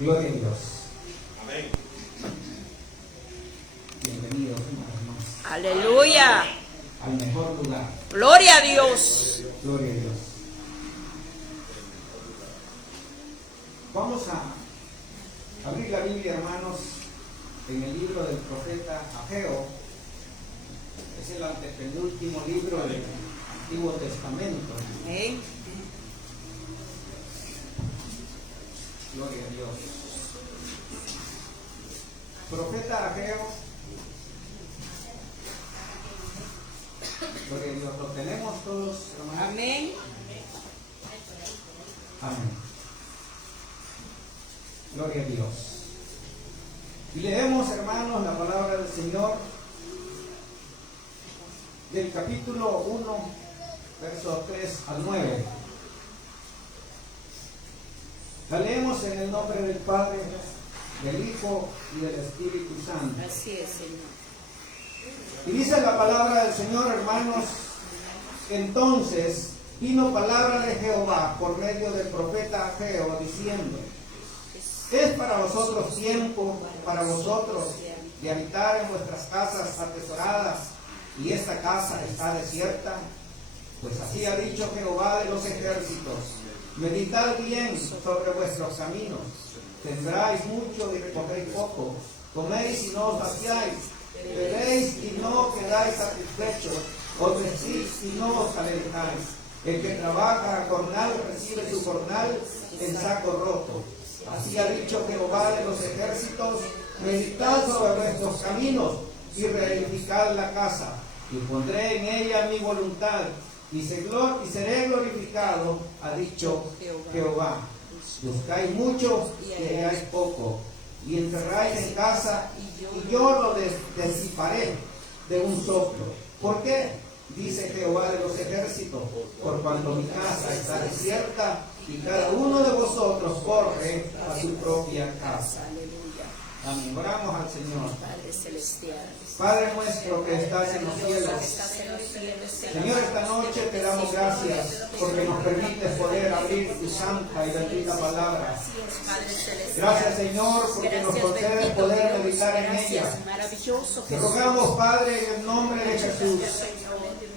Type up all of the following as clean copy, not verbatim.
Gloria a Dios. Amén. Bienvenidos, hermanos, Aleluya. al mejor lugar. Gloria a Dios. Gloria a Dios. Vamos a abrir la Biblia, hermanos, en el libro del profeta Ageo. Es el antepenúltimo libro del Antiguo Testamento. Amén. Gloria a Dios. Profeta Ageo. Gloria a Dios. ¿Lo tenemos todos, hermanos? Amén. Amén. Gloria a Dios. Y leemos, hermanos, la palabra del Señor del capítulo 1, versos 3 al 9. La leemos en el nombre del Padre, del Hijo y del Espíritu Santo. Así es, Señor. Y dice la palabra del Señor, hermanos: entonces vino palabra de Jehová por medio del profeta Ageo, diciendo: es para vosotros tiempo, para vosotros, de habitar en vuestras casas atesoradas, y esta casa está desierta. Pues así ha dicho Jehová de los ejércitos: meditad bien sobre vuestros caminos. Tendráis mucho y recogeréis poco. Coméis y no os saciáis. Bebéis y no quedáis satisfechos. Os vestís y no os alentáis. El que trabaja a jornal recibe su jornal en saco roto. Así ha dicho Jehová de los ejércitos: meditad sobre vuestros caminos y reedificad la casa, y pondré en ella mi voluntad, y seré glorificado, ha dicho Jehová. Buscáis mucho y halláis poco, y encerráis en casa, y yo lo disiparé de un soplo. ¿Por qué? Dice Jehová de los ejércitos: por cuanto mi casa está desierta, y cada uno de vosotros corre a su propia casa. Aleluya. Amén. Oramos al Señor. Padre celestial. Padre nuestro que estás en los cielos, Señor, esta noche te damos gracias porque nos permites poder abrir tu santa y bendita palabra. Gracias, Señor, porque nos concedes poder meditar en ella. Te rogamos, Padre, en el nombre de Jesús,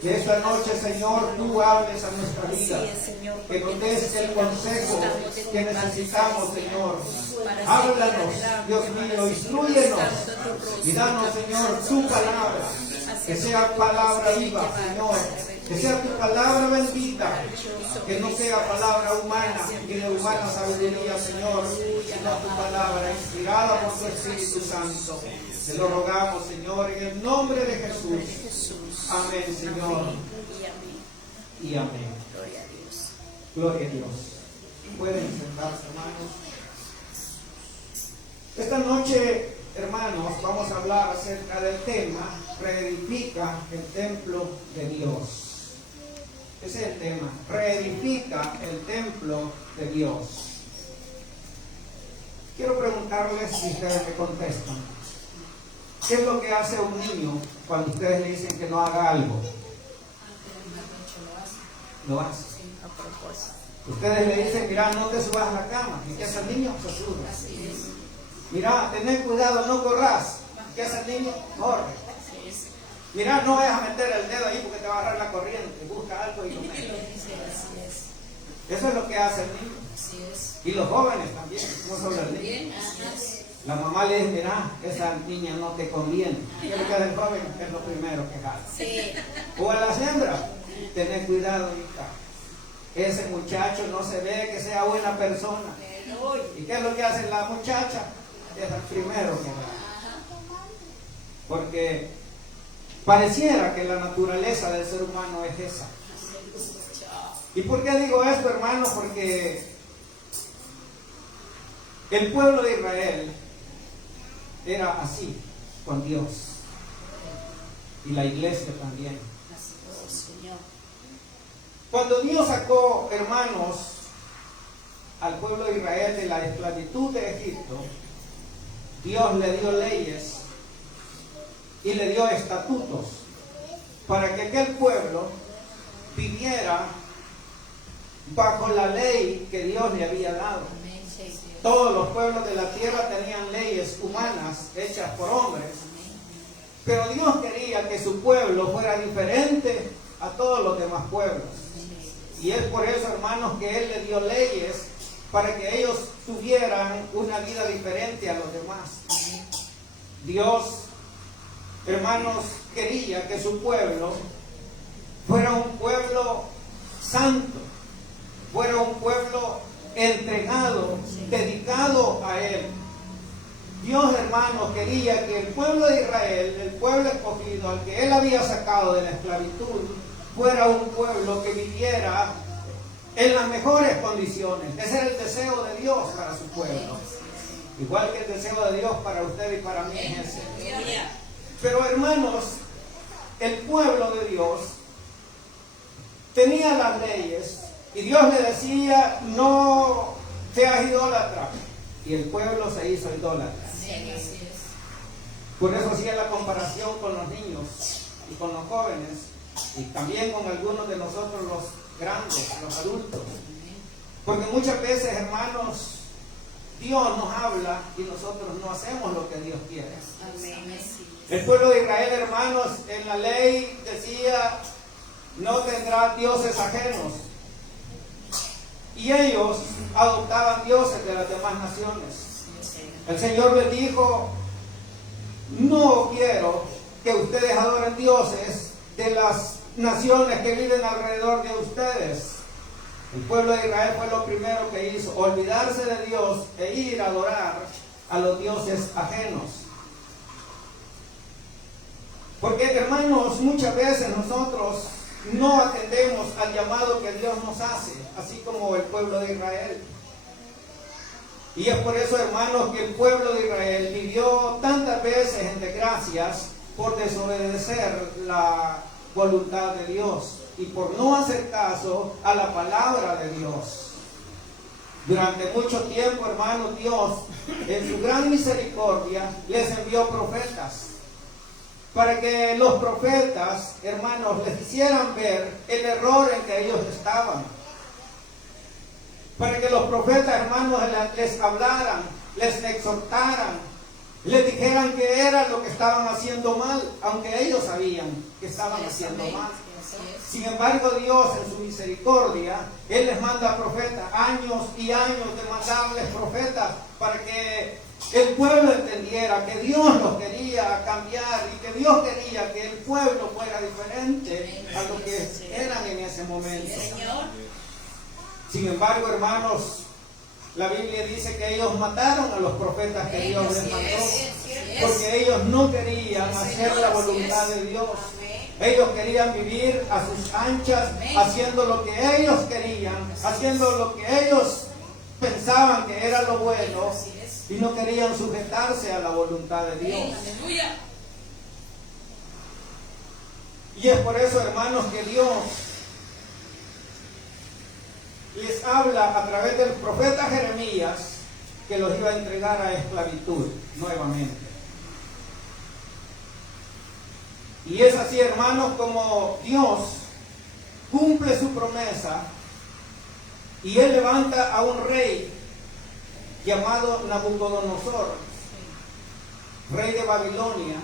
que esta noche, Señor, tú hables a nuestra vida, que nos des el consejo que necesitamos, Señor. Háblanos, Dios mío, instrúyenos y danos, Señor, tu palabra, que sea palabra viva, Señor, que sea tu palabra bendita, que no sea palabra humana ni de humana sabiduría, Señor, sino tu palabra inspirada por tu Espíritu Santo. Te lo rogamos, Señor, en el nombre de Jesús. Amén, Señor. Y amén. Gloria a Dios. Gloria a Dios. Pueden sentarse, hermanos. Esta noche, hermanos, vamos a hablar acerca del tema: reedifica el templo de Dios. Ese es el tema: reedifica el templo de Dios. Quiero preguntarles si ustedes me contestan. ¿Qué es lo que hace un niño cuando ustedes le dicen que no haga algo? Lo hace. A propósito. Ustedes le dicen: mira, no te subas a la cama. ¿Y qué hace el niño? Se sube. Mira, tened cuidado, no corras. ¿Qué hace el niño? Corre. Mira, no vayas a meter el dedo ahí porque te va a agarrar la corriente. Busca algo y lo mete. Eso es lo que hace el niño. Y los jóvenes también. No solo el niño. La mamá le dice: mira, esa niña no te conviene. ¿Qué es lo que hace el joven? Es lo primero que hace. O a las hembras: tened cuidado, hija. Ese muchacho no se ve que sea buena persona. ¿Y qué es lo que hace la muchacha? Es el primero que da. Porque pareciera que la naturaleza del ser humano es esa. ¿Y por qué digo esto, hermano? Porque el pueblo de Israel era así con Dios, y la iglesia también. Cuando Dios sacó, hermanos, al pueblo de Israel de la esclavitud de Egipto, Dios le dio leyes y le dio estatutos para que aquel pueblo viviera bajo la ley que Dios le había dado. Todos los pueblos de la tierra tenían leyes humanas hechas por hombres. Pero Dios quería que su pueblo fuera diferente a todos los demás pueblos. Y es por eso, hermanos, que Él le dio leyes para que ellos tuvieran una vida diferente a los demás. Dios, hermanos, quería que su pueblo fuera un pueblo santo, fuera un pueblo entregado, dedicado a Él. Dios, hermanos, quería que el pueblo de Israel, el pueblo escogido, al que Él había sacado de la esclavitud, fuera un pueblo que viviera en las mejores condiciones. Ese era el deseo de Dios para su pueblo. Igual que el deseo de Dios para usted y para mí es ese. Pero, hermanos, el pueblo de Dios tenía las leyes y Dios le decía: no seas idólatra. Y el pueblo se hizo idólatra. Por eso hacía la comparación con los niños y con los jóvenes, y también con algunos de nosotros los grandes, los adultos. Porque muchas veces, hermanos, Dios nos habla y nosotros no hacemos lo que Dios quiere. El pueblo de Israel, hermanos, en la ley decía: no tendrás dioses ajenos. Y ellos adoptaban dioses de las demás naciones. El Señor les dijo: no quiero que ustedes adoren dioses de las naciones que viven alrededor de ustedes. El pueblo de Israel fue lo primero que hizo: olvidarse de Dios e ir a adorar a los dioses ajenos. Porque, hermanos, muchas veces nosotros no atendemos al llamado que Dios nos hace, así como el pueblo de Israel. Y es por eso, hermanos, que el pueblo de Israel vivió tantas veces en desgracias por desobedecer la voluntad de Dios y por no hacer caso a la palabra de Dios. Durante mucho tiempo, hermanos, Dios, en su gran misericordia, les envió profetas, para que los profetas, hermanos, les hicieran ver el error en que ellos estaban. Para que los profetas, hermanos, les hablaran, les exhortaran, les dijeran que era lo que estaban haciendo mal, aunque ellos sabían que estaban haciendo mal. Sin embargo, Dios, en su misericordia, Él les manda profetas, años y años de mandarles profetas, para que el pueblo entendiera que Dios los quería cambiar y que Dios quería que el pueblo fuera diferente a lo que eran en ese momento. Sin embargo, hermanos, la Biblia dice que ellos mataron a los profetas que Dios les mandó, porque ellos no querían hacer la voluntad de Dios. Ellos querían vivir a sus anchas, haciendo lo que ellos querían, haciendo lo que ellos pensaban que era lo bueno, y no querían sujetarse a la voluntad de Dios. Y es por eso, hermanos, que Dios les habla a través del profeta Jeremías que los iba a entregar a esclavitud nuevamente. Y es así, hermanos, como Dios cumple su promesa y Él levanta a un rey llamado Nabucodonosor, rey de Babilonia,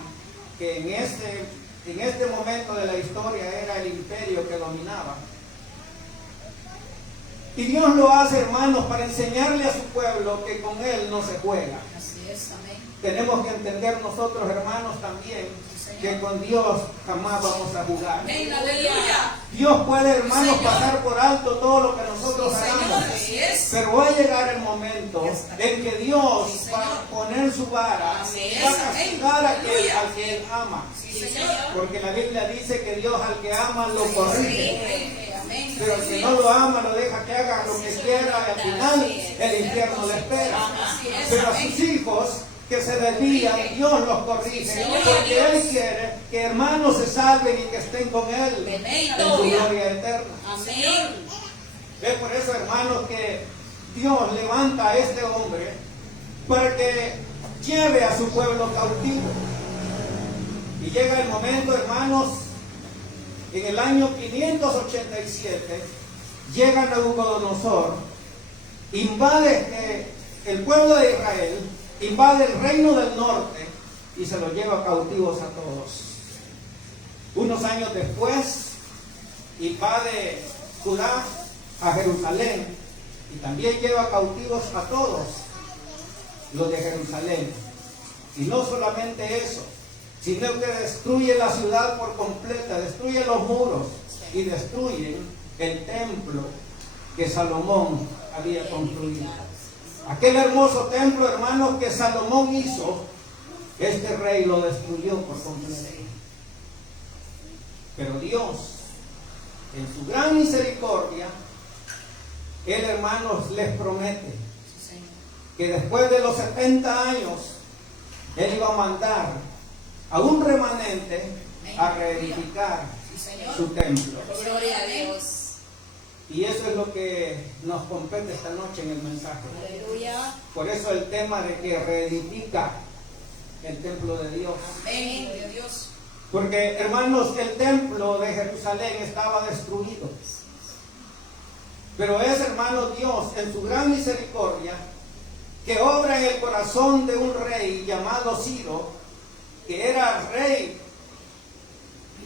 que en este momento de la historia era el imperio que dominaba. Y Dios lo hace, hermanos, para enseñarle a su pueblo que con Él no se juega. Así es, amén. Tenemos que entender nosotros, hermanos, también que con Dios jamás vamos a jugar. Amén, aleluya. Dios puede, hermanos, pasar por alto todo lo que nosotros hagamos. Pero va a llegar el momento en que Dios va a poner su vara, va a castigar a aquel al que Él ama. Porque la Biblia dice que Dios al que ama lo corrige. Pero el que no lo ama, lo deja que haga lo que quiera y al final el infierno le espera. Pero a sus hijos que se desvían, Dios los corrige, porque Él quiere que hermanos se salven y que estén con Él en su gloria eterna. Es por eso, hermanos, que Dios levanta a este hombre para que lleve a su pueblo cautivo. Y llega el momento, hermanos, en el año 587, llega Nabucodonosor, invade el pueblo de Israel invade el reino del norte y se los lleva cautivos a todos. Unos años después, invade Judá a Jerusalén y también lleva cautivos a todos los de Jerusalén. Y no solamente eso, sino que destruye la ciudad por completa, destruye los muros y destruye el templo que Salomón había construido. Aquel hermoso templo, hermanos, que Salomón hizo, este rey lo destruyó por completo. Pero Dios, en su gran misericordia, Él, hermanos, les promete que después de los 70 años, Él iba a mandar a un remanente a reedificar su templo. Gloria a Dios. Y eso es lo que nos compete esta noche en el mensaje. Aleluya. Por eso el tema de que reedifica el templo de Dios. Amén. Gloria a Dios. Porque, hermanos, el templo de Jerusalén estaba destruido. Pero es, hermano, Dios, en su gran misericordia, que obra en el corazón de un rey llamado Ciro, que era rey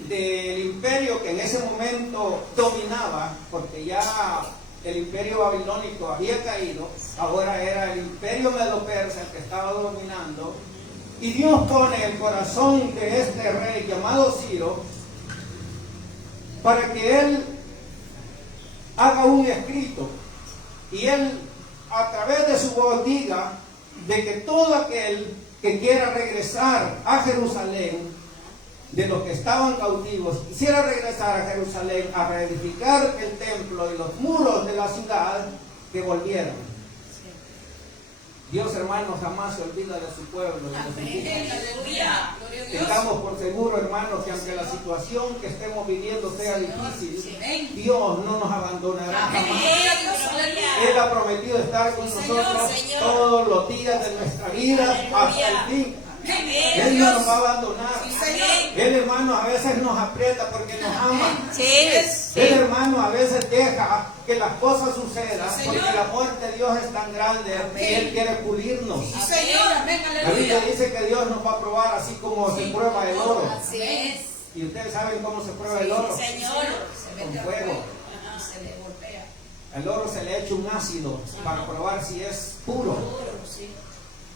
del imperio que en ese momento dominaba, porque ya el imperio babilónico había caído, ahora era el imperio medo-persa el que estaba dominando. Y Dios pone el corazón de este rey llamado Ciro para que él haga un escrito y él a través de su voz diga de que todo aquel que quiera regresar a Jerusalén, de los que estaban cautivos, quisiera regresar a Jerusalén a reedificar el templo y los muros de la ciudad, que volvieran. Dios, hermanos, jamás se olvida de su pueblo y de sus hijos. Aleluya. Gloria a Dios. Tengamos por seguro, hermanos, que aunque la situación que estemos viviendo sea difícil, Amén. Dios no nos abandonará jamás. Gloria a Dios. Aleluya. Él ha prometido estar con nosotros Señor. todos los días de nuestra vida hasta el fin. Amén. Él no nos va a abandonar. Sí, Señor. Él, hermano, a veces nos aprieta porque nos ama. Sí. Él, hermano, a veces deja que las cosas sucedan Sí, porque Señor. el amor de Dios es tan grande y Él quiere pulirnos. Sí, Señor. Amén. La Biblia Aleluya. dice que Dios nos va a probar así como se prueba el oro. Así es. Y ustedes saben cómo se prueba el oro. Señor. Con fuego. Ajá, se le golpea. Al oro se le echa un ácido para probar si es puro. Duro, sí.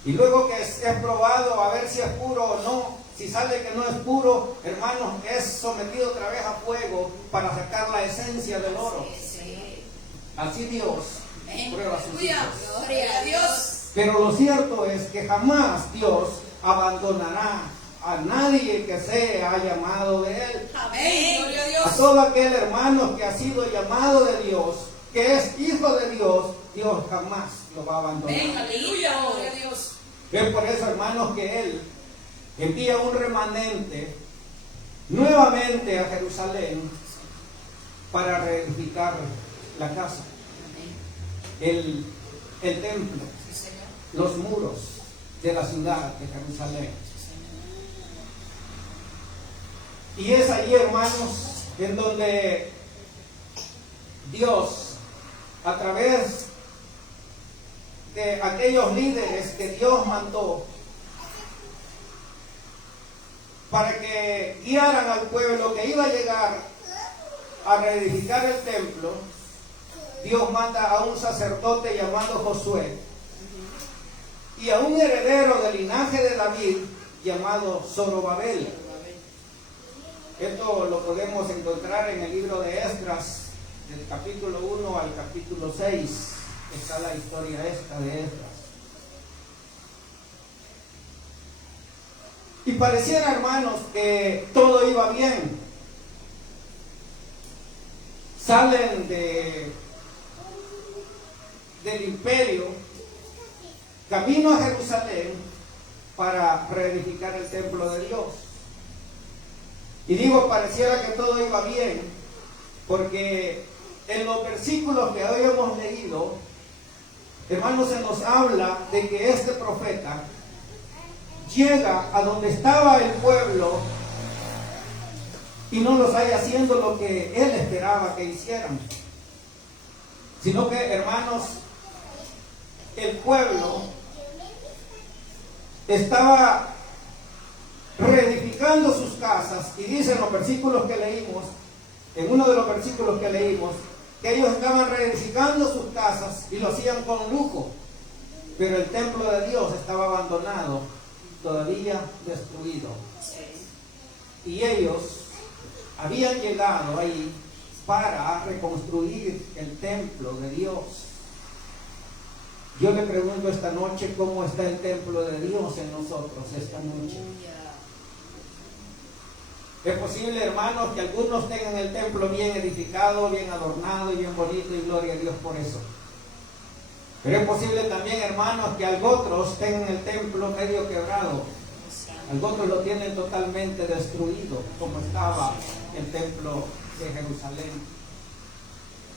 Y luego que es probado a ver si es puro o no, si sale que no es puro, hermanos, es sometido otra vez a fuego para sacar la esencia del oro. Sí. Así Dios prueba a sus Aleluya. hijos. Gloria a Dios. Pero lo cierto es que jamás Dios abandonará a nadie que sea llamado de Él. Amén. Gloria a A Dios. todo aquel hermano que ha sido llamado de Dios, que es hijo de Dios, Dios jamás lo va a abandonar. Amén. Aleluya. Gloria a Dios. Es por eso, hermanos, que Él envía un remanente nuevamente a Jerusalén para reedificar la casa, el templo, Sí, Señor. los muros de la ciudad de Jerusalén. Y es allí, hermanos, en donde Dios, a través de aquellos líderes que Dios mandó para que guiaran al pueblo que iba a llegar a reedificar el templo, Dios manda a un sacerdote llamado Josué y a un heredero del linaje de David llamado Zorobabel. Esto lo podemos encontrar en el libro de Esdras, del capítulo 1 al capítulo 6. Está la historia esta de Esdras. Y pareciera, hermanos, que todo iba bien. Salen del imperio, camino a Jerusalén para reedificar el templo de Dios. Y digo, pareciera que todo iba bien, porque en los versículos que hoy hemos leído, hermanos, se nos habla de que este profeta llega a donde estaba el pueblo y no los haya haciendo lo que él esperaba que hicieran, sino que, hermanos, el pueblo estaba reedificando sus casas, y dice en los versículos que leímos, en uno de los versículos que leímos, que ellos estaban reedificando sus casas y lo hacían con lujo, pero el templo de Dios estaba abandonado, todavía destruido. Y ellos habían llegado ahí para reconstruir el templo de Dios. Yo le pregunto esta noche, ¿cómo está el templo de Dios en nosotros esta noche? Es posible, hermanos, que algunos tengan el templo bien edificado, bien adornado y bien bonito, y gloria a Dios por eso. Pero es posible también, hermanos, que otros tengan el templo medio quebrado. Algunos lo tienen totalmente destruido, como estaba el templo de Jerusalén.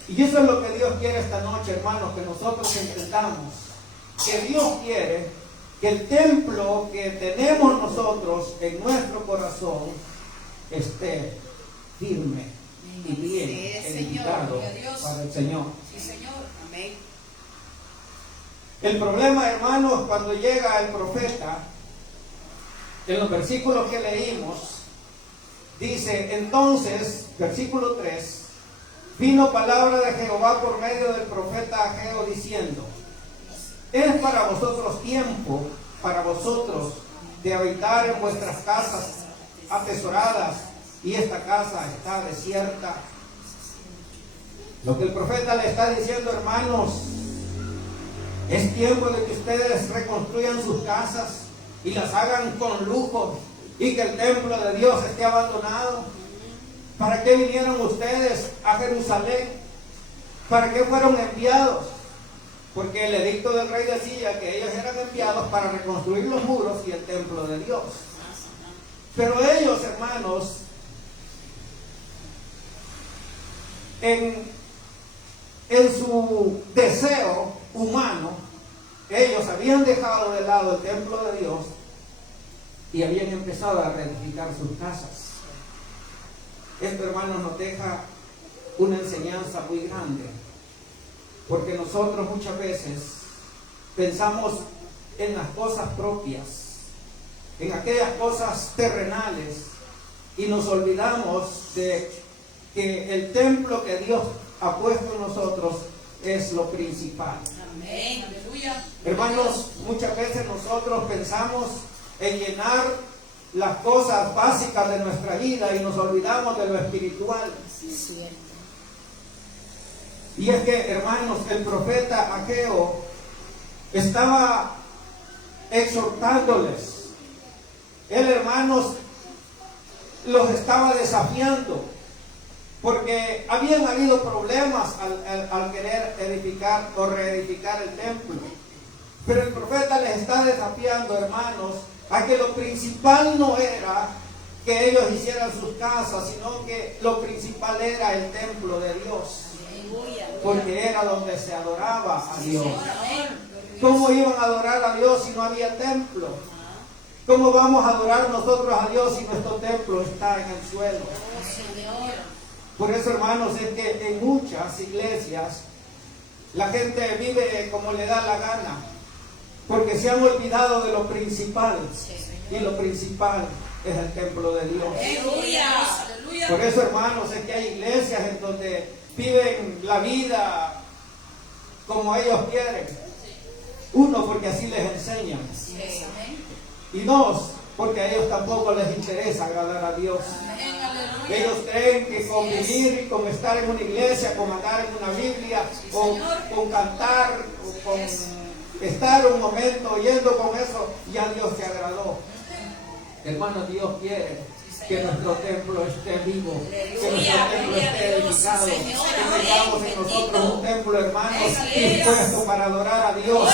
Y eso es lo que Dios quiere esta noche, hermanos, que nosotros entendamos. Que Dios quiere que el templo que tenemos nosotros en nuestro corazón esté firme y bien edificado para el Señor. Sí, Señor. Amén. El problema, hermanos, cuando llega el profeta, en los versículos que leímos, dice, entonces, versículo 3, vino palabra de Jehová por medio del profeta Ageo diciendo, es para vosotros tiempo, para vosotros, de habitar en vuestras casas atesoradas, y esta casa está desierta. Lo que el profeta le está diciendo, hermanos, es tiempo de que ustedes reconstruyan sus casas y las hagan con lujo, y que el templo de Dios esté abandonado. ¿Para qué vinieron ustedes a Jerusalén? ¿Para qué fueron enviados? Porque el edicto del rey decía que ellos eran enviados para reconstruir los muros y el templo de Dios. Pero ellos, hermanos, en su deseo humano, ellos habían dejado de lado el templo de Dios y habían empezado a reedificar sus casas. Esto, hermanos, nos deja una enseñanza muy grande, porque nosotros muchas veces pensamos en las cosas propias, en aquellas cosas terrenales, y nos olvidamos de que el templo que Dios ha puesto en nosotros es lo principal. Amén. Aleluya. Hermanos, muchas veces nosotros pensamos en llenar las cosas básicas de nuestra vida y nos olvidamos de lo espiritual. Sí, es cierto. Y es que, hermanos, el profeta Ageo estaba exhortándoles. Él, hermanos, los estaba desafiando, porque habían habido problemas al querer edificar o reedificar el templo. Pero el profeta les está desafiando, hermanos, a que lo principal no era que ellos hicieran sus casas, sino que lo principal era el templo de Dios, porque era donde se adoraba a Dios. ¿Cómo iban a adorar a Dios si no había templo? ¿Cómo vamos a adorar nosotros a Dios si nuestro templo está en el suelo? Por eso, hermanos, es que en muchas iglesias la gente vive como le da la gana, porque se han olvidado de lo principal, y lo principal es el templo de Dios. Aleluya. Por eso, hermanos, es que hay iglesias en donde viven la vida como ellos quieren. Uno, porque así les enseñan. Y dos, porque a ellos tampoco les interesa agradar a Dios. Ellos creen que con vivir y con estar en una iglesia, con andar en una Biblia, con cantar, o con estar un momento oyendo, con eso ya Dios te agradó. Hermano, Dios quiere que nuestro templo esté vivo, que nuestro templo esté edificado, que tengamos en nosotros un templo, hermanos, dispuesto para adorar a Dios,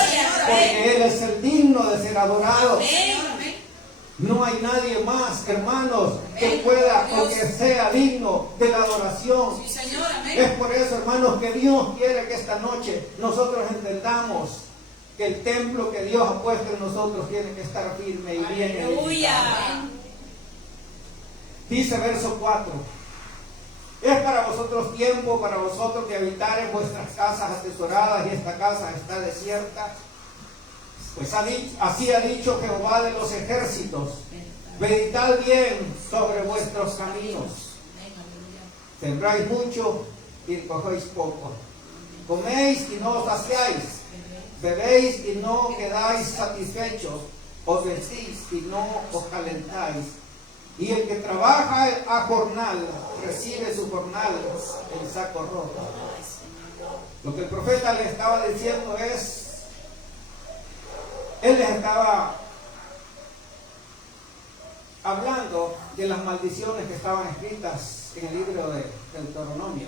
porque Él es el digno de ser adorado. No hay nadie más, hermanos, que pueda o que sea digno de la adoración. Es por eso, hermanos, que Dios quiere que esta noche nosotros entendamos que el templo que Dios ha puesto en nosotros tiene que estar firme y bien edificado. Dice verso 4: es para vosotros tiempo, para vosotros de habitar en vuestras casas atesoradas, y esta casa está desierta. Pues así ha dicho Jehová de los ejércitos: meditad bien sobre vuestros caminos. Sembráis mucho y cogéis poco. Coméis y no os saciáis. Bebéis y no quedáis satisfechos. Os vestís y no os calentáis. Y el que trabaja a jornal recibe su jornal en saco roto. Lo que el profeta le estaba diciendo es, él les estaba hablando de las maldiciones que estaban escritas en el libro de Deuteronomio.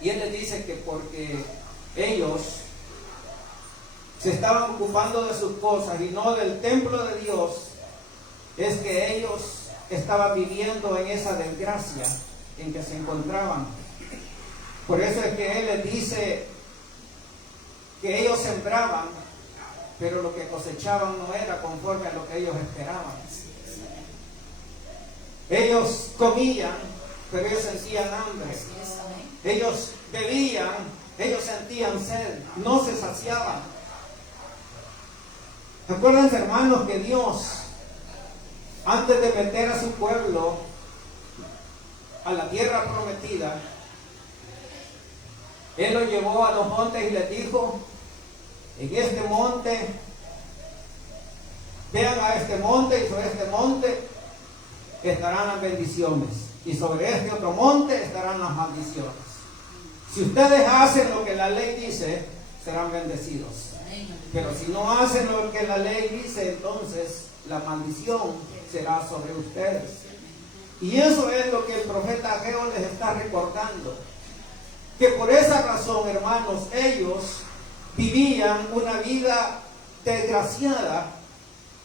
Y él les dice que porque ellos se estaban ocupando de sus cosas y no del templo de Dios, es que ellos estaban viviendo en esa desgracia en que se encontraban. Por eso es que él les dice que ellos sembraban, pero lo que cosechaban no era conforme a lo que ellos esperaban. Ellos comían, pero ellos sentían hambre. Ellos bebían, ellos sentían sed, no se saciaban. Acuérdense, hermanos, que Dios, antes de meter a su pueblo a la tierra prometida, Él los llevó a los montes y les dijo: en este monte, vean a este monte, y sobre este monte estarán las bendiciones, y sobre este otro monte estarán las maldiciones. Si ustedes hacen lo que la ley dice, serán bendecidos. Pero si no hacen lo que la ley dice, entonces la maldición será sobre ustedes. Y eso es lo que el profeta Ageo les está recordando. Que por esa razón, hermanos, ellos vivían una vida desgraciada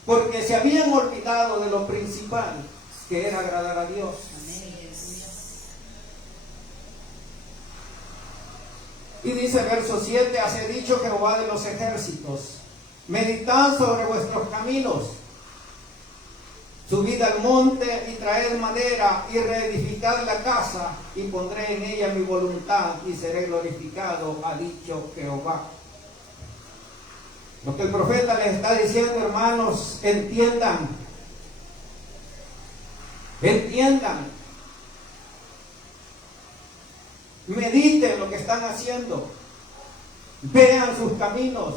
porque se habían olvidado de lo principal, que era agradar a Dios. Y dice el verso 7: así ha dicho Jehová de los ejércitos: meditad sobre vuestros caminos, subid al monte y traed madera y reedificad la casa, y pondré en ella mi voluntad y seré glorificado, ha dicho Jehová. Lo que el profeta les está diciendo, hermanos, entiendan, mediten lo que están haciendo, vean sus caminos,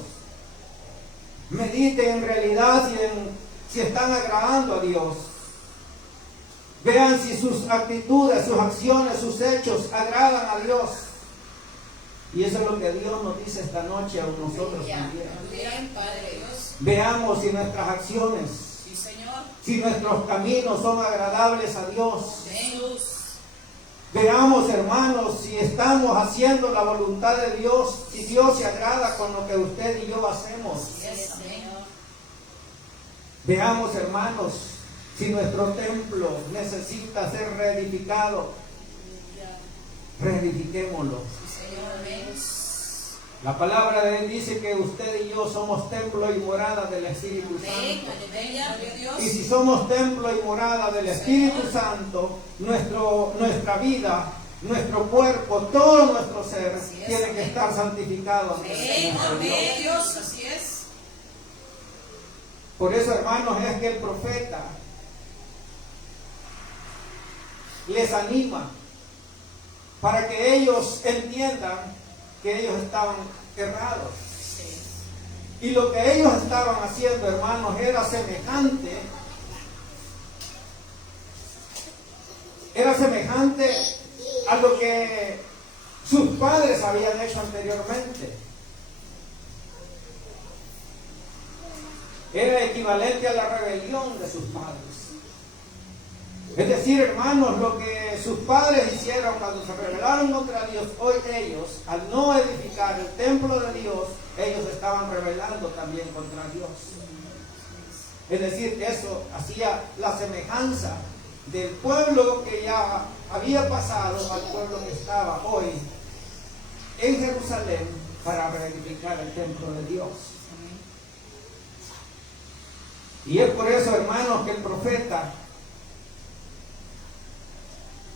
mediten en realidad si están agradando a Dios, vean si sus actitudes, sus acciones, sus hechos agradan a Dios. Y eso es lo que Dios nos dice esta noche a nosotros también. Veamos si nuestras acciones, si nuestros caminos son agradables a Dios. Veamos, hermanos, si estamos haciendo la voluntad de Dios, si Dios se agrada con lo que usted y yo hacemos. Veamos, hermanos, si nuestro templo necesita ser reedificado. Reedifiquémoslo. La palabra de Él dice que usted y yo somos templo y morada del Espíritu Santo. Y si somos templo y morada del Espíritu Santo, nuestra vida, nuestro cuerpo, todo nuestro ser tiene que estar santificado. Dios, así es. Por eso, hermanos, es que el profeta les anima para que ellos entiendan que ellos estaban errados. Y lo que ellos estaban haciendo, hermanos, era semejante a lo que sus padres habían hecho anteriormente. Era equivalente a la rebelión de sus padres. Es decir, hermanos, lo que sus padres hicieron cuando se rebelaron contra Dios, hoy ellos, al no edificar el templo de Dios, ellos estaban rebelando también contra Dios. Es decir, eso hacía la semejanza del pueblo que ya había pasado al pueblo que estaba hoy en Jerusalén para reedificar el templo de Dios. Y es por eso, hermanos, que el profeta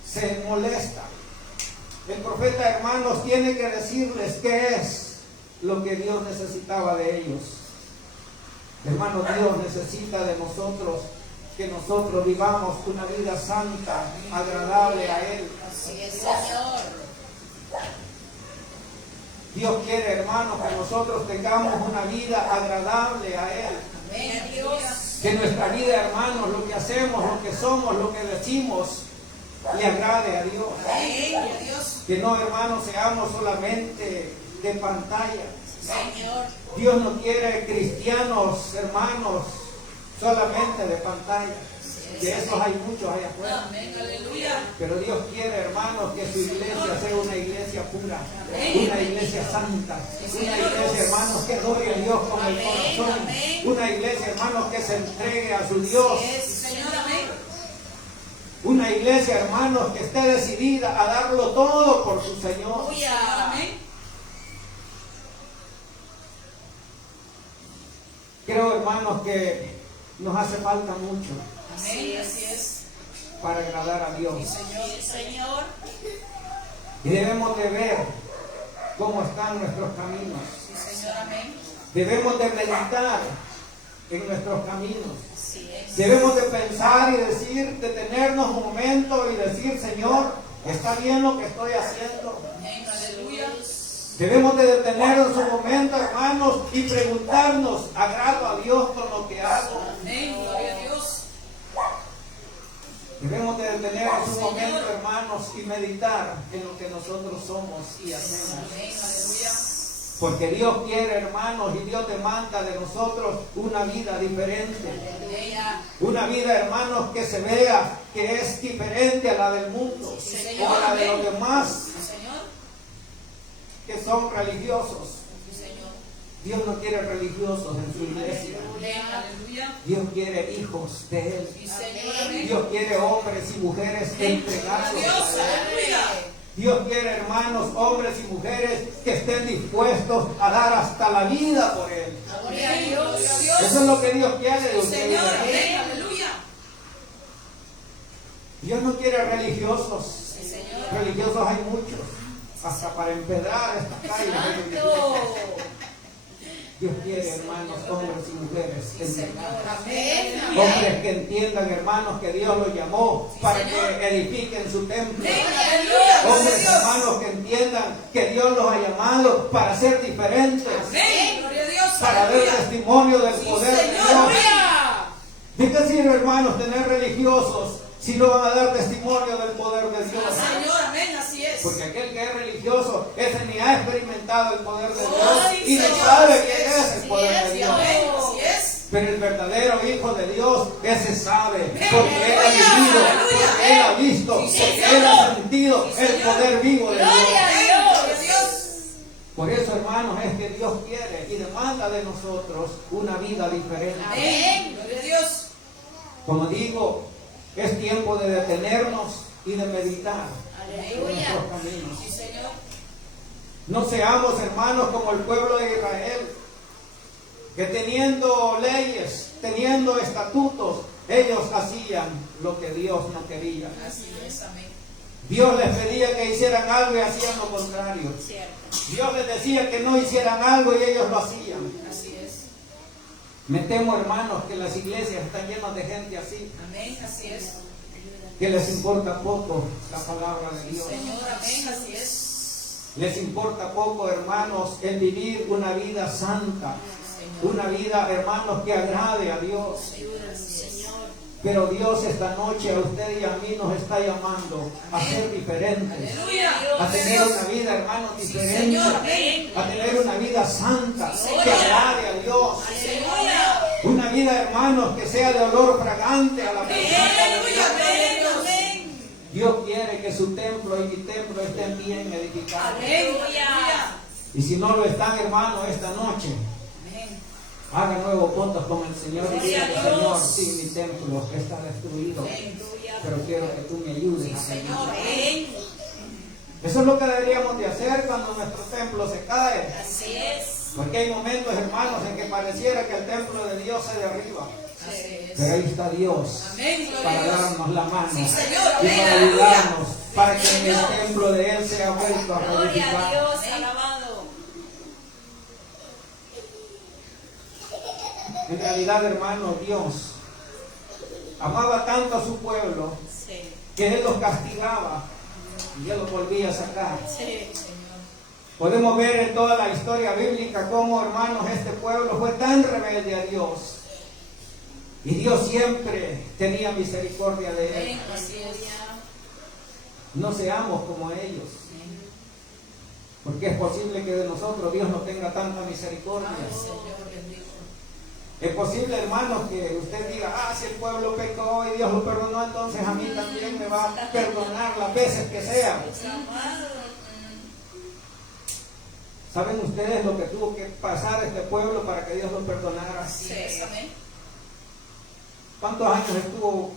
se molesta. El profeta, hermanos, tiene que decirles qué es lo que Dios necesitaba de ellos. Hermano, Dios necesita de nosotros que nosotros vivamos una vida santa, agradable a Él. Así es, Señor. Dios quiere, hermanos, que nosotros tengamos una vida agradable a Él. Amén, Dios. Que nuestra vida, hermanos, lo que hacemos, lo que somos, lo que decimos, le agrade a Dios. Amén, Dios. Que no, hermanos, seamos solamente de pantalla. Señor. Dios no quiere cristianos, hermanos, solamente de pantalla. De esos hay muchos allá afuera. Amén, aleluya. Pero Dios quiere, hermanos, que su iglesia sea una iglesia pura, una iglesia santa, una iglesia, hermanos, que adore a Dios con el corazón, una iglesia, hermanos, que se entregue a su Dios, Señor, amén. una iglesia, hermanos, que esté decidida a darlo todo por su Señor. Aleluya. Amén. Creo, hermanos, que nos hace falta mucho Amén, así es. para agradar a Dios. Sí, Señor. Y debemos de ver cómo están nuestros caminos. Sí, Señor, amén. Debemos de meditar en nuestros caminos. Así es. Debemos de pensar y decir, detenernos un momento y decir, Señor, ¿está bien lo que estoy haciendo? Amén, aleluya. Debemos de detenernos un momento, hermanos, y preguntarnos, ¿agrado a Dios con lo que hago? Amén, gloria a Dios. Debemos de detenernos un momento, hermanos, y meditar en lo que nosotros somos y hacemos. Amén, aleluya. Porque Dios quiere, hermanos, y Dios demanda de nosotros una vida diferente. Aleluya. Una vida, hermanos, que se vea que es diferente a la del mundo, Sí, o Señor, a la de los amén. demás Sí, Señor. que son religiosos. Sí, Señor. Dios no quiere religiosos en su iglesia. Amén, aleluya. Dios quiere hijos de Él. Sí, Señor, amén. Dios quiere hombres y mujeres entregados Dios, a Él. aleluya. Dios quiere, hermanos, hombres y mujeres que estén dispuestos a dar hasta la vida por Él. Gloria a Dios, gloria a Dios. Eso es lo que Dios quiere de ustedes. Señor, amén, aleluya. Dios no quiere religiosos. Sí, Señor. Religiosos hay muchos, hasta para empedrar estas calles. Santo. Dios quiere, hermanos, hombres y mujeres Señor, entregados. amén. Hombres que entiendan, hermanos, que Dios los llamó para Señor. que edifiquen su templo. Amén, aleluya. Gloria a Hombres, Dios. hermanos, que entiendan que Dios los ha llamado para ser diferentes, Amén, gloria a Dios. para dar Aleluya. testimonio del Sí, poder de Señor, Dios. aleluya. ¿De qué sirve, hermanos, tener religiosos si no van a dar testimonio del poder de Dios? Señor, amén, así es. Porque aquel que es religioso, ese ni ha experimentado el poder de Dios Ay, y no Señor, sabe así quién es, es el poder de sí, Dios. amén, así es. Pero el verdadero Hijo de Dios, ese sabe, Amén, porque Él ha aleluya, vivido, aleluya, porque Él ha visto, sí, porque Señor. Él ha sentido Sí, el Señor. poder vivo de Dios. Gloria a Dios, gloria a Dios. Por eso, hermanos, es que Dios quiere y demanda de nosotros una vida diferente. Amén, gloria a Dios. Como digo, es tiempo de detenernos y de meditar en Aleluya. nuestros caminos. Sí, Señor. No seamos, hermanos, como el pueblo de Israel, que teniendo leyes, teniendo estatutos, ellos hacían lo que Dios no quería. Así es, amén. Dios les pedía que hicieran algo y hacían lo contrario. Cierto. Dios les decía que no hicieran algo y ellos lo hacían. Así es. Me temo, hermanos, que las iglesias están llenas de gente así, Amén, así es. que les importa poco la palabra de Dios. Señor, amén, así es. Les importa poco, hermanos, el vivir una vida santa, una vida, hermanos, que agrade a Dios. Señor. Pero Dios esta noche a usted y a mí nos está llamando a ser diferentes, Aleluya. a tener una vida, hermanos, diferente, Señor, amén. a tener una vida santa, Señor. que agrade a Dios. Aleluya. Una vida, hermanos, que sea de olor fragante a la presencia de Aleluya, Dios. amén, amén. Dios quiere que su templo y mi templo estén bien edificados. Amén, aleluya. Y si no lo están, hermanos, esta noche, Amén. haga nuevos votos con el Señor y diga, Gloria a Dios. Señor, sí, mi templo está destruido, pero quiero que tú me ayudes a Señor, seguir. amén. Eso es lo que deberíamos de hacer cuando nuestro templo se cae. Así es. Porque hay momentos, hermanos, en que pareciera que el templo de Dios se derriba. Así es. Pero ahí está Dios Amén, gloria para a Dios. darnos la mano Sí, Señor, y amén, para aleluya. ayudarnos para que en el Señor. templo de Él sea vuelto a Gloria a reedificar. Dios, alabado. En realidad, hermano, Dios amaba tanto a su pueblo Sí. que Él los castigaba y Él los volvía a sacar. Sí. Podemos ver en toda la historia bíblica cómo, hermanos, este pueblo fue tan rebelde a Dios. Y Dios siempre tenía misericordia de él. Amén. Así es. No seamos como ellos. Porque es posible que de nosotros Dios no tenga tanta misericordia. Ay, Señor bendito. Es posible, hermanos, que usted diga, si el pueblo pecó y Dios lo perdonó, entonces a mí también me va a perdonar las veces que sea. Amado. ¿Saben ustedes lo que tuvo que pasar este pueblo para que Dios lo perdonara? Así es. Amén. ¿Cuántos años estuvo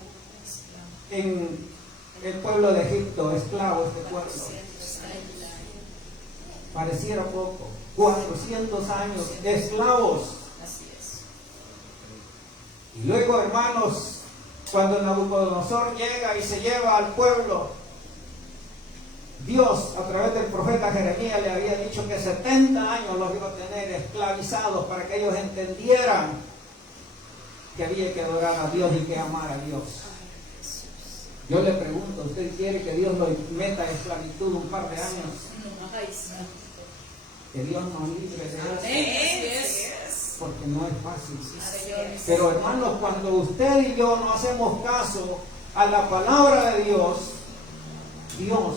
en el pueblo de Egipto esclavo este pueblo? Pareciera poco. 400 años esclavos. Así es. Y luego, hermanos, cuando Nabucodonosor llega y se lleva al pueblo, Dios a través del profeta Jeremías le había dicho que 70 años los iba a tener esclavizados para que ellos entendieran que había que adorar a Dios y que amar a Dios. Yo le pregunto, ¿usted quiere que Dios lo meta en esclavitud un par de años? Ay, Señor. Que Dios nos libre de eso, Amén. Así es. porque no es fácil. Señor. Pero hermanos, cuando usted y yo no hacemos caso a la palabra de Dios, Dios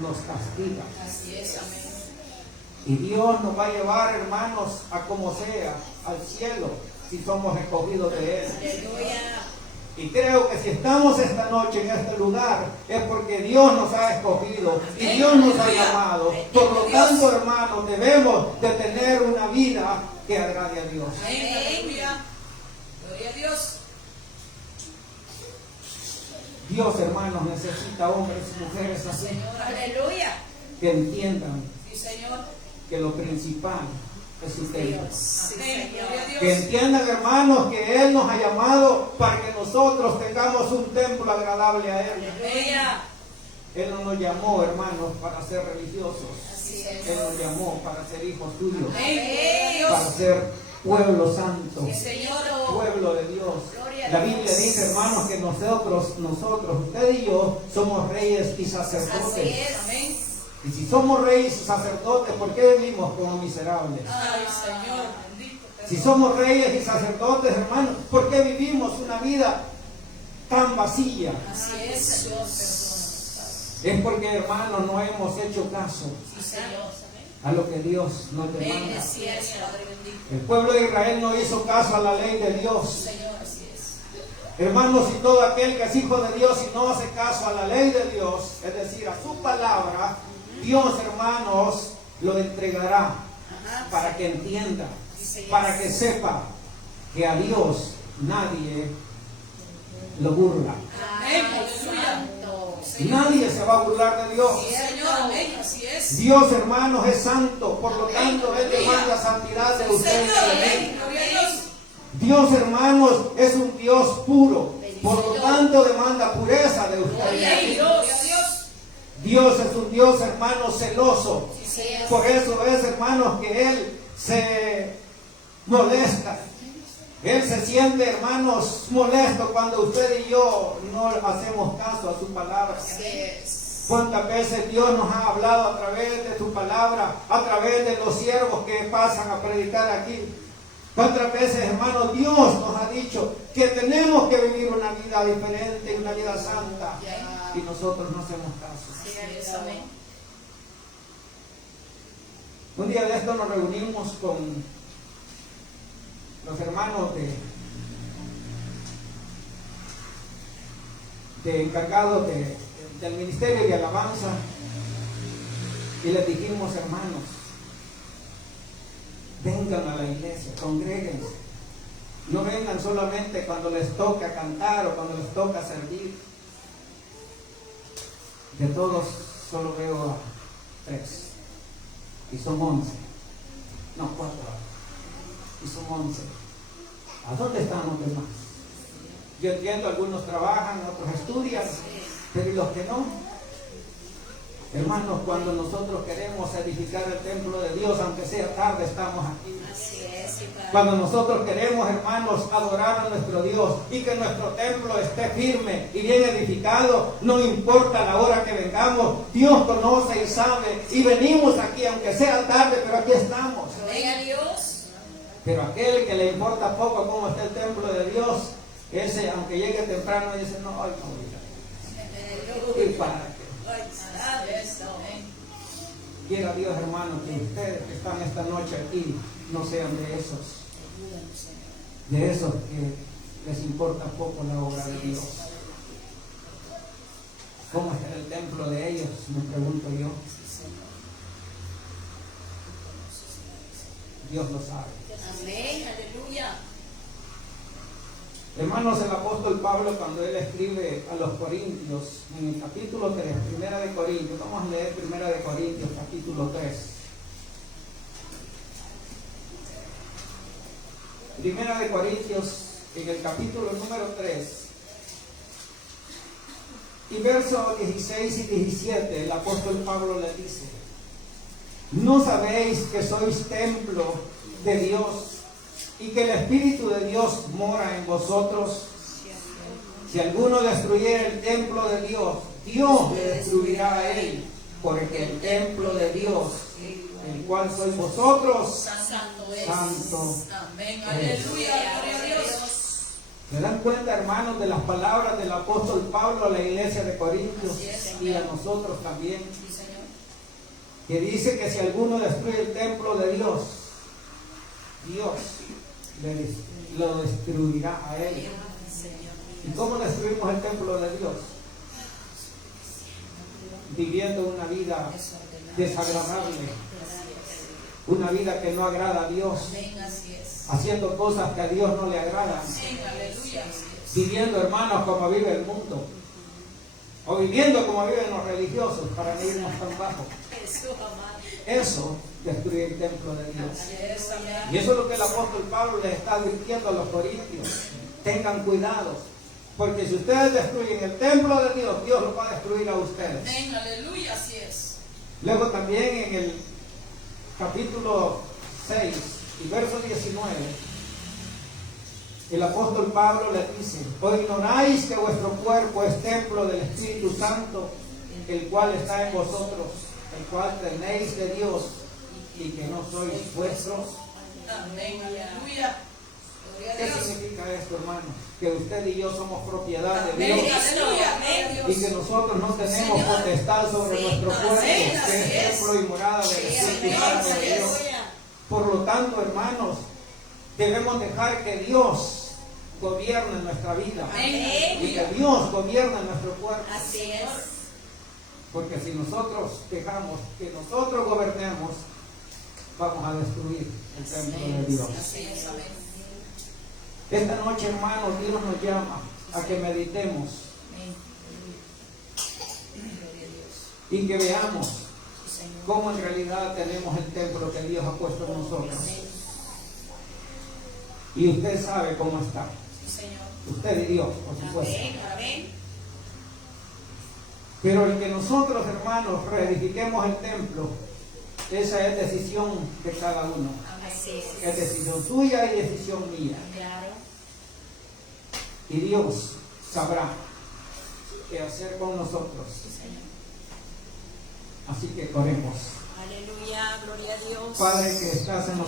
nos castiga. Así es. Amén. Y Dios nos va a llevar, hermanos, a como sea, al cielo, si somos escogidos de Él. Aleluya. Y creo que si estamos esta noche en este lugar, es porque Dios nos ha escogido y Dios nos ha llamado. Por lo tanto, hermanos, debemos de tener una vida que agrade a Dios. Amén. Aleluya. Gloria a Dios. Dios, hermanos, necesita hombres y mujeres así, Señor. Aleluya. que entiendan Sí, Señor. que lo principal es su Cristo. Amén. Gloria a Que Dios. entiendan, hermanos, que Él nos ha llamado para que nosotros tengamos un templo agradable a Él. Aleluya. Él no nos llamó, hermanos, para ser religiosos. Así es. Él nos llamó para ser hijos suyos, Amén. para ser pueblo santo, Sí, Señor. pueblo de Dios. Gloria a La Dios. Biblia dice, hermanos, que nosotros, usted y yo, somos reyes y Así sacerdotes. es. Amén. Y si somos reyes y sacerdotes, ¿por qué vivimos como miserables? Ay, Señor. Bendito. Si somos reyes y sacerdotes, hermanos, ¿por qué vivimos una vida tan vacía? Así es, Dios. Es porque, hermanos, no hemos hecho caso Sí, Señor. a lo que Dios nos Amén. demanda. Así es, Padre bendito. El pueblo de Israel no hizo caso a la ley de Dios. Señor, así es. Hermanos, y todo aquel que es hijo de Dios y no hace caso a la ley de Dios, es decir, a su palabra, Dios, hermanos, lo entregará Ajá. para que entienda, Sí, Señor. para que sepa que a Dios nadie lo burla. Amén. Aleluya. Nadie se va a burlar de Dios. Sí, Señor. Amén. Así es. Dios, hermanos, es santo, por lo tanto, Él demanda santidad de ustedes. Señor. Amén. Gloria a Dios. Dios, hermanos, es un Dios puro, por lo tanto, demanda pureza de Gloria a ustedes. Dios. Gloria a Dios. Dios es un Dios, hermanos, celoso. Sí, Señor. Por eso es, hermanos, que Él se molesta. Él se siente, hermanos, molesto cuando usted y yo no hacemos caso a su palabra. Así es. ¿Cuántas veces Dios nos ha hablado a través de su palabra, a través de los siervos que pasan a predicar aquí? ¿Cuántas veces, hermanos, Dios nos ha dicho que tenemos que vivir una vida diferente, una vida santa? Y nosotros no hacemos caso. Así es. Amén. Un día de esto nos reunimos con los hermanos de encargados del ministerio de alabanza y les dijimos, hermanos, vengan a la iglesia, congréguense, no vengan solamente cuando les toca cantar o cuando les toca servir. De todos solo veo a 3 y son 11, no 4 y son 11. ¿A dónde están los demás? Yo entiendo, algunos trabajan, otros estudian, pero ¿y los que no? Hermanos, cuando nosotros queremos edificar el templo de Dios, aunque sea tarde, estamos aquí. Así es, sí, Padre. Cuando nosotros queremos, hermanos, adorar a nuestro Dios y que nuestro templo esté firme y bien edificado, no importa la hora que vengamos, Dios conoce y sabe, y venimos aquí, aunque sea tarde, pero aquí estamos. Gloria a Dios. Pero aquel que le importa poco cómo está el templo de Dios, ese, aunque llegue temprano, dice, no, hoy no voy a ir. ¿Y para qué? Quiera Dios, hermano, que ustedes que están esta noche aquí no sean de esos que les importa poco la obra de Dios. ¿Cómo está el templo de ellos? Me pregunto yo. Dios lo sabe. Amén, aleluya. Hermanos, el apóstol Pablo, cuando él escribe a los Corintios, en el capítulo 3, Primera de Corintios, vamos a leer Primera de Corintios, capítulo 3. Primera de Corintios, en el capítulo número 3, y versos 16 y 17, el apóstol Pablo le dice: ¿no sabéis que sois templo de Dios y que el Espíritu de Dios mora en vosotros? Si alguno destruyera el templo de Dios, Dios le destruirá a él, porque el templo de Dios, el cual sois vosotros, Santo es. santo. Amén, es. aleluya, gloria a Dios. ¿Se dan cuenta, hermanos, de las palabras del apóstol Pablo a la iglesia de Corintios Así es, y a nosotros también? Sí, Señor. Que dice que si alguno destruye el templo de Dios, Dios lo destruirá a él. ¿Y cómo destruimos el templo de Dios? Viviendo una vida desagradable, una vida que no agrada a Dios, Amén, así es. haciendo cosas que a Dios no le agradan, Amén, aleluya. viviendo, hermanos, como vive el mundo, o viviendo como viven los religiosos, para no irnos tan bajo. Jesús, amado. Eso destruye el templo de Dios. Así es, amén. Y eso es lo que el apóstol Pablo les está advirtiendo a los corintios. Tengan cuidado, porque si ustedes destruyen el templo de Dios, Dios lo va a destruir a ustedes. Amén, aleluya, así es. Luego también en el capítulo 6 y verso 19, el apóstol Pablo le dice: ¿o ignoráis que vuestro cuerpo es templo del Espíritu Santo, el cual está en vosotros, el cual tenéis de Dios, y que no sois vuestros? Amén, aleluya. Gloria a ¿Qué Dios. significa esto, hermano? Que usted y yo somos propiedad de Amén, Dios aleluya, gloria a y Dios. que nosotros no tenemos Señor. potestad sobre Sí, nuestro cuerpo, amén, que así es es. templo y morada del Sí, Espíritu Señor, Santo así de es. Dios. Por lo tanto, hermanos, debemos dejar que Dios gobierne nuestra vida Amén. y que Dios gobierne nuestro cuerpo. Así es. Porque si nosotros dejamos que nosotros gobernemos, vamos a destruir el templo de Dios. Así es, amén. Esta noche, hermanos, Dios nos llama a que meditemos Amén. Gloria a Dios. y que veamos Sí, Señor. cómo en realidad tenemos el templo que Dios ha puesto en nosotros. Amén. Y usted sabe cómo está. Sí, Señor. Usted y Dios, por supuesto. Amén, amén. Pero el que nosotros, hermanos, reedifiquemos el templo, esa es decisión de cada uno. Así Es decisión suya y decisión mía. Claro. Y Dios sabrá qué hacer con nosotros. Sí, Señor. Así que oremos. Aleluya, gloria a Dios. Padre que estás en los